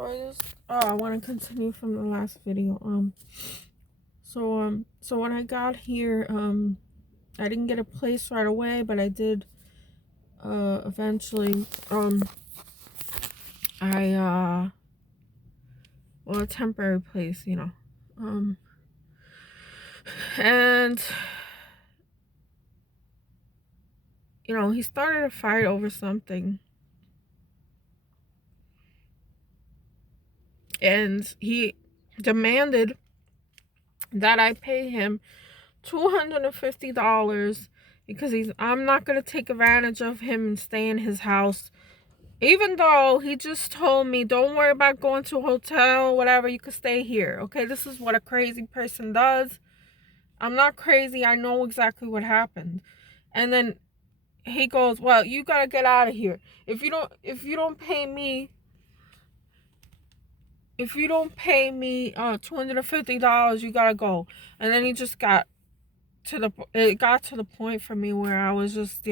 I want to continue from the last video. So when I got here, I didn't get a place right away, but I did, eventually. Well, a temporary place, and, he started a fight over something, and he demanded that I pay him $250 because I'm not going to take advantage of him and stay in his house. Even though he just told me, don't worry about going to a hotel, whatever, you could stay here. Okay, this is what a crazy person does. I'm not crazy. I know exactly what happened. And then he goes, well, you got to get out of here. If you don't pay me $250, you got to go. And then he just it got to the point for me where I was just,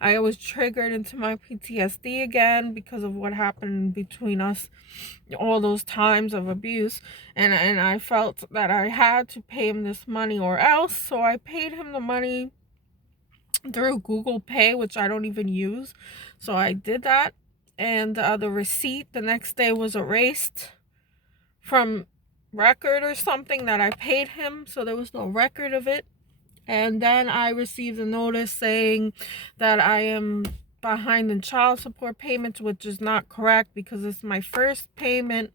I was triggered into my PTSD again because of what happened between us, all those times of abuse, and I felt that I had to pay him this money or else. So I paid him the money through Google Pay, which I don't even use. So I did that, and the receipt the next day was erased from record or something that I paid him, so there was no record of it. And then I received a notice saying that I am behind in child support payments, which is not correct because it's my first payment,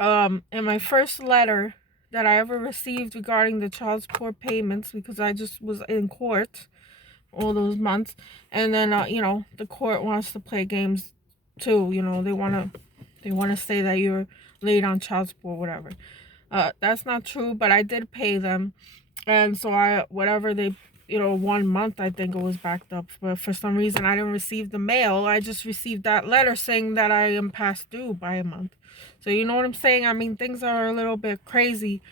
and my first letter that I ever received regarding the child support payments, because I just was in court all those months. And then, the court wants to play games too. They want to say that you're late on child support, whatever. That's not true, but I did pay them. And so whatever they, 1 month, I think it was backed up. But for some reason, I didn't receive the mail. I just received that letter saying that I am past due by a month. So you know what I'm saying? I mean, things are a little bit crazy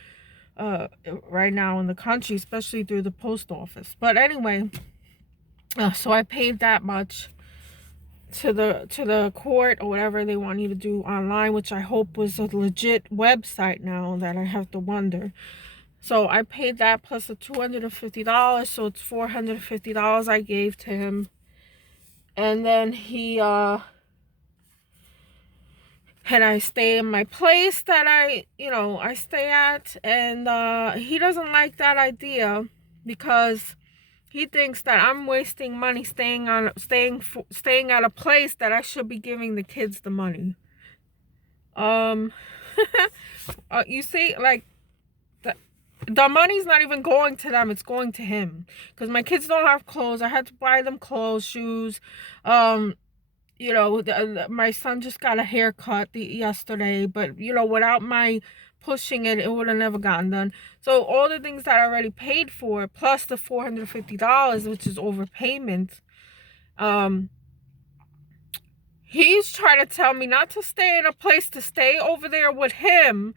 right now in the country, especially through the post office. But anyway, so I paid that much to the court or whatever they want you to do online, which I hope was a legit website now that I have to wonder. So I paid that plus the $250, so it's $450 I gave to him. And then and I stay in my place that I stay at, and he doesn't like that idea because he thinks that I'm wasting money staying at a place that I should be giving the kids the money. You see, like, the money's not even going to them, it's going to him, because my kids don't have clothes. I had to buy them clothes, shoes. My son just got a haircut yesterday, but without my pushing it, it would have never gotten done. So all the things that I already paid for, plus the $450, which is overpayment, he's trying to tell me not to stay in a place, to stay over there with him,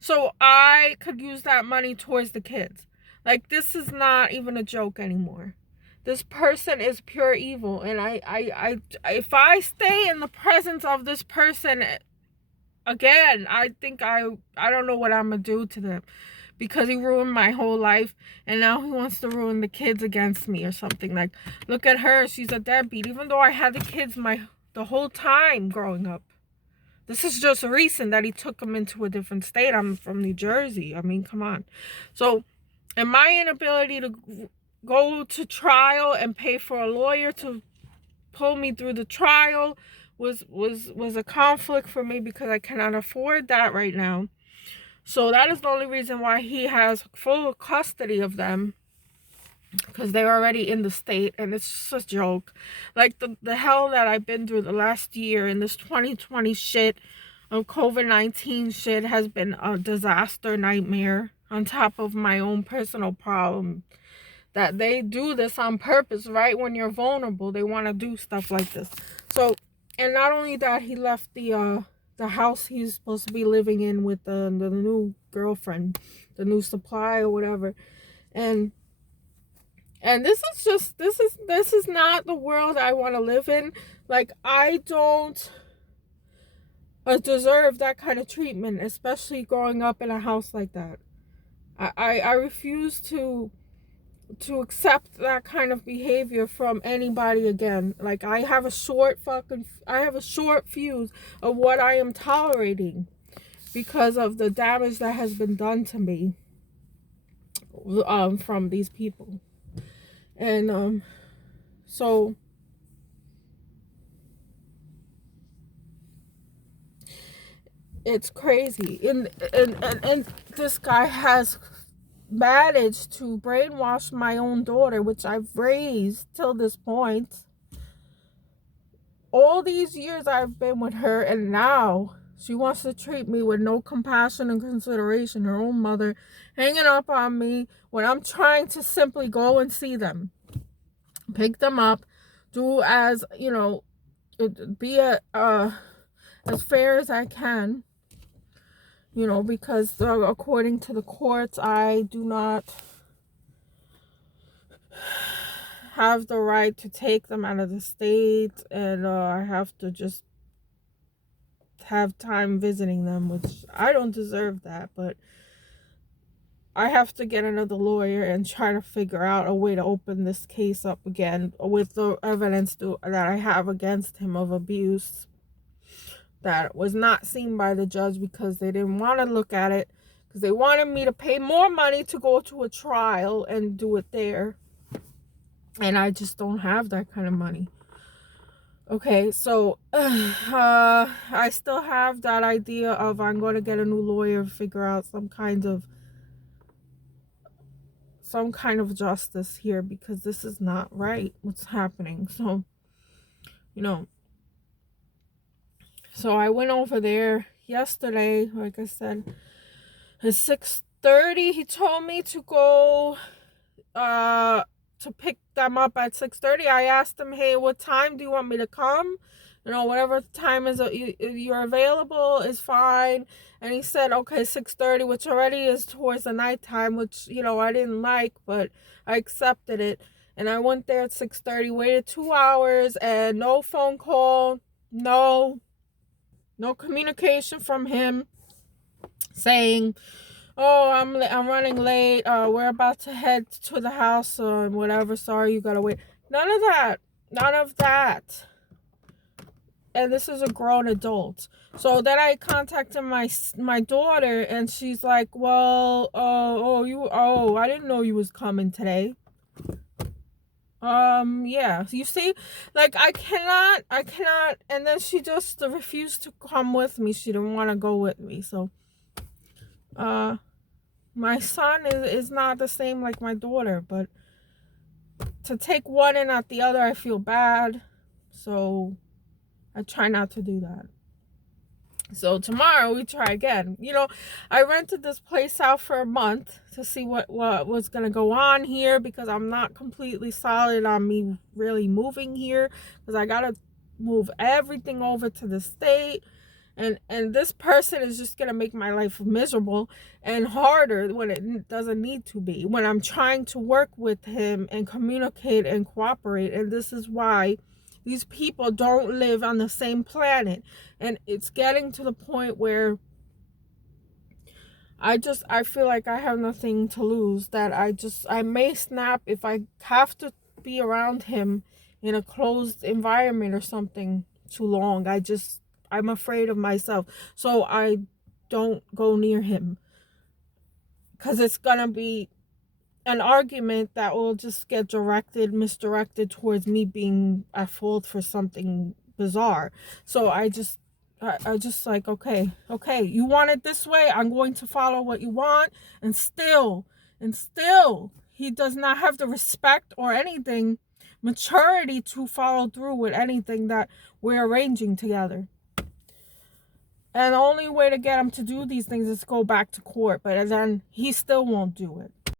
so I could use that money towards the kids. Like, this is not even a joke anymore. This person is pure evil. And if I stay in the presence of this person again, I think I don't know what I'm going to do to them. Because he ruined my whole life. And now he wants to ruin the kids against me or something. Like, look at her. She's a deadbeat. Even though I had the kids the whole time growing up. This is just recent that he took them into a different state. I'm from New Jersey. I mean, come on. So, and my inability to go to trial and pay for a lawyer to pull me through the trial was a conflict for me because I cannot afford that right now. So that is the only reason why he has full custody of them, because they're already in the state, and it's just a joke. Like, the hell that I've been through the last year, and this 2020 shit of COVID-19 shit has been a disaster nightmare on top of my own personal problem. That they do this on purpose, right? When you're vulnerable, they want to do stuff like this. So, and not only that, he left the house he's supposed to be living in with the new girlfriend, the new supply or whatever. And this is not the world I want to live in. Like, I don't deserve that kind of treatment, especially growing up in a house like that. I refuse to accept that kind of behavior from anybody again. Like, I have a short fuse of what I am tolerating because of the damage that has been done to me from these people. And so it's crazy. And this guy has managed to brainwash my own daughter, which I've raised till this point. All these years I've been with her, and now she wants to treat me with no compassion and consideration. Her own mother hanging up on me when I'm trying to simply go and see them, pick them up, do as, be as fair as I can, because according to the courts, I do not have the right to take them out of the state, and I have to just have time visiting them, which I don't deserve that, but I have to get another lawyer and try to figure out a way to open this case up again with the evidence that I have against him of abuse that was not seen by the judge because they didn't want to look at it, because they wanted me to pay more money to go to a trial and do it there, and I just don't have that kind of money. Okay, so I still have that idea of I'm going to get a new lawyer, figure out some kind of justice here, because this is not right what's happening. So, so I went over there yesterday, like I said, at 6:30. He told me to go to pick them up at 6:30. I asked him, hey, what time do you want me to come? Whatever time is you're available is fine. And he said, okay, 6:30, which already is towards the nighttime, which, I didn't like, but I accepted it. And I went there at 6:30, waited 2 hours, and no phone call, no communication from him saying, oh, I'm running late, we're about to head to the house, or whatever, sorry, you gotta wait. None of that. And this is a grown adult. So then I contacted my daughter, and she's like, well, I didn't know you was coming today. Yeah, you see, like, I cannot, and then she just refused to come with me. She didn't want to go with me. So my son is not the same like my daughter, but to take one and not the other, I feel bad. So I try not to do that. So tomorrow we try again. I rented this place out for a month to see what was going to go on here, because I'm not completely solid on me really moving here, because I got to move everything over to the state. And this person is just going to make my life miserable and harder when it doesn't need to be, when I'm trying to work with him and communicate and cooperate. And this is why these people don't live on the same planet. And it's getting to the point where I feel like I have nothing to lose, that I may snap if I have to be around him in a closed environment or something too long. I'm afraid of myself. So I don't go near him, because it's going to be an argument that will just get misdirected towards me being at fault for something bizarre. So I just like, okay, you want it this way, I'm going to follow what you want. And still he does not have the respect or anything, maturity, to follow through with anything that we're arranging together. And the only way to get him to do these things is go back to court, but then he still won't do it.